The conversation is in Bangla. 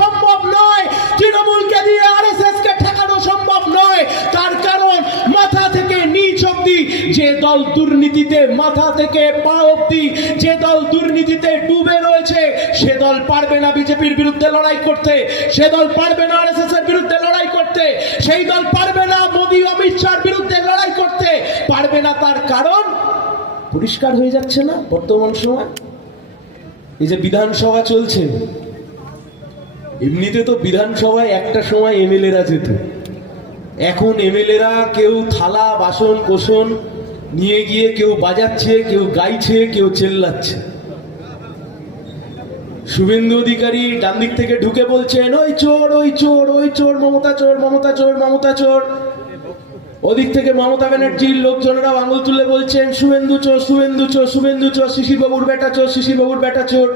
সম্ভব নয়, তৃণমূলকে দিয়ে আরএসএস কে ঠেকানো সম্ভব নয়। তার কারণ মাথা থেকে নিচ অব্দি যে দল দুর্নীতিতে, মাথা থেকে পা অব্দি যে দল দুর্নীতিতে ডুবে রয়েছে, সে দল পারবে না বিজেপির বিরুদ্ধে লড়াই করতে, সে দল পারবে না আরএসএস এর বিরুদ্ধে লড়াই করতে, সেই দল পারবে না মোদী অমিত শাহর বিরুদ্ধে লড়াই করতে, পারবে না। তার কারণ পরিষ্কার হয়ে যাচ্ছে না বর্তমান সময়। এই যে বিধানসভা চলছে, এমনিতে তো বিধানসভায় একটা সময় এমএলএরা যেত, এখন এমএলএরা কেউ থালা বাসন কোসন নিয়ে গিয়ে কেউ বাজাচ্ছে, কেউ গাইছে, কেউ চেল্লাচ্ছে। শুভেন্দু অধিকারী ডান দিক থেকে ঢুকে বলছেন ওই চোর, ওই চোর, ওই চোর, মমতা চোর, মমতা চোর, মমতা চোর। ওদিক থেকে মমতা ব্যানার্জির লোকজনেরাও আঙুল তুলে বলছেন শুভেন্দু চোর, শুভেন্দু চোর, শুভেন্দু চোর, শিশির বাবুর বেটা চোর, শিশির বাবুর বেটা চোর।